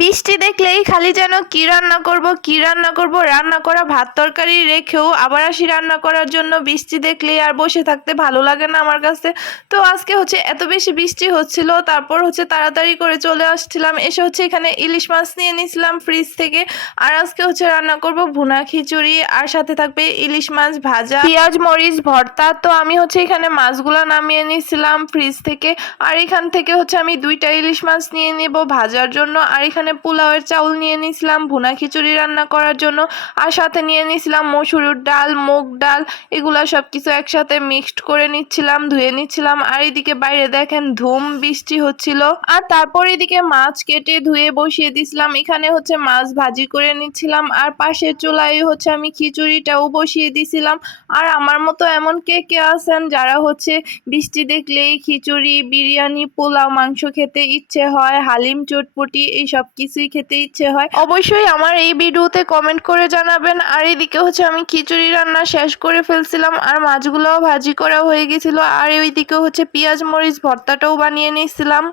বৃষ্টি দেখলেই খালি যেন কি রান্না করব কি রান্না করব, রান্না করা ভাত তরকারি রেখেও আবার আসি রান্না করার জন্য। বৃষ্টি দেখলেই আর বসে থাকতে ভালো লাগে না আমার কাছে। তো আজকে এত বেশি বৃষ্টি হচ্ছিল, তারপর তাড়াতাড়ি করে চলে আসছিলাম, এসে এখানে ইলিশ মাছ নিয়ে নিয়েছিলাম ফ্রিজ থেকে। আর আজকে রান্না করব ভুনা খিচুড়ি, আর সাথে থাকবে ইলিশ মাছ ভাজা, পেঁয়াজ মরিচ ভর্তা। তো আমি এখানে মাছগুলো নামিয়ে নিয়েছিলাম ফ্রিজ থেকে। আর এখান থেকে আমি 2টা ইলিশ মাছ নিয়ে নেব ভাজার জন্য। আর এখানে পোলাওয়ের চাউল নিয়ে নিয়েছিলাম ভুনা খিচুড়ি রান্না করার জন্য। আর সাথে নিয়ে নিয়েছিলাম মসুরের ডাল, মুগ ডাল, এগুলা সবকিছু একসাথে মিক্সড করে নিচ্ছিলাম, ধুয়ে নিচ্ছিলাম। আর এদিকে বাইরে দেখেন ধুম বৃষ্টি হচ্ছিল। আর তারপর এদিকে মাছ কেটে ধুয়ে বসিয়ে দিছিলাম। এখানে মাছ ভাজি করে নিচ্ছিলাম, আর পাশের চুলায় আমি খিচুড়িটাও বসিয়ে দিছিলাম। আর আমার মতো এমন কে কে আছেন যারা বৃষ্টি দেখলেই খিচুড়ি, বিরিয়ানি, পোলাও, মাংস খেতে ইচ্ছে হয়, হালিম, চটপটি, এই সব কিছুই খেতে ইচ্ছে হয়? অবশ্যই আমার এই ভিডিওতে কমেন্ট করে জানাবেন। আর এদিকে আমি খিচুড়ি রান্না শেষ করে ফেলছিলাম, আর মাছগুলোও ভাজি করা হয়ে গেছিল। আর ওইদিকে পেঁয়াজ মরিচ ভর্তাটাও বানিয়ে নিয়েছিলাম।